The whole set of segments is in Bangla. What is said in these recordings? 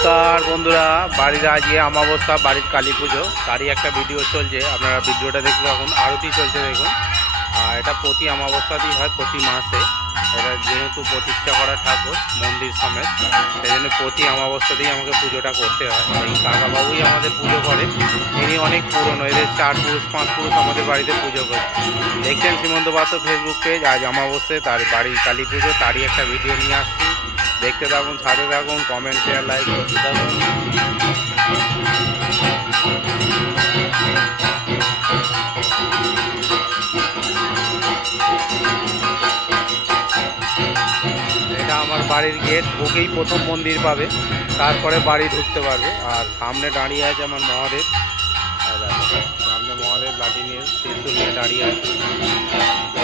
নমস্কার বন্ধুরা, বাড়ির আজকে অমাবস্যা, বাড়ির কালী পুজো, তারই একটা ভিডিও চলছে। আপনারা ভিডিওটা দেখতে থাকুন। আরতি চলছে দেখুন। আর এটা প্রতি অমাবস্যাতেই হয়, প্রতি মাসে। এটা যেহেতু প্রতিষ্ঠা করা ঠাকুর মন্দির সমেত, সেই জন্য প্রতি অমাবস্যাতেই আমাকে পুজোটা করতে হয়। এই কাকাবাবুই আমাদের পুজো করে। ইনি অনেক পুরনো, এদের 4 পুরুষ 5 পুরুষ আমাদের বাড়িতে পুজো করে। দেখছেন সীমন্ত পাত্র ফেসবুক পেজ। আজ অমাবস্যায় তার বাড়ির কালী পুজো, তারই একটা ভিডিও নিয়ে আসছি। দেখতে থাকুন, সাথে থাকুন, কমেন্ট শেয়ার লাইক করতে থাকুন। এটা আমার বাড়ির গেট, ঢুকেই প্রথম মন্দির পাবে, তারপরে বাড়ি ঢুকতে পারবে। আর সামনে দাঁড়িয়ে আছে আমার মহাদেব। সামনে মহাদেব লাঠি নিয়ে, ত্রিশূল নিয়ে দাঁড়িয়ে আছে।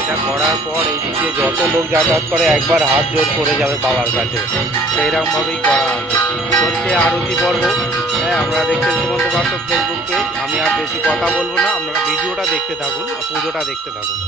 এটা করার পর এই দিক দিয়ে যত লোক যাতায়াত করে একবার হাত জোর করে যাবে বাবার কাছে, সেইরকমভাবেই করা আছে। চলছে আরতি পর্ব। হ্যাঁ, আপনারা দেখছেন সীমন্ত পাত্র ফেসবুক পেজ। আমি আর বেশি কথা বলবো না, আপনারা ভিডিওটা দেখতে থাকুন, পুজোটা দেখতে থাকুন।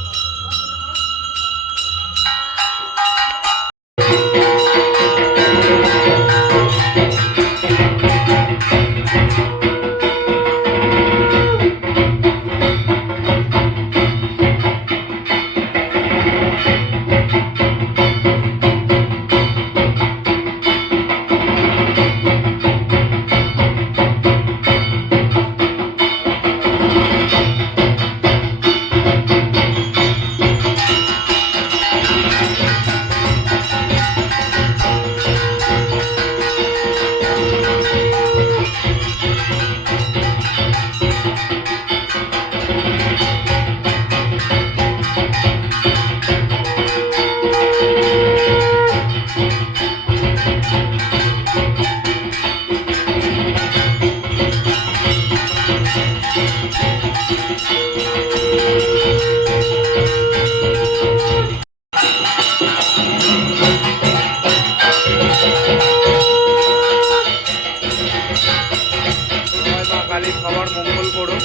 সবার মঙ্গল করুন।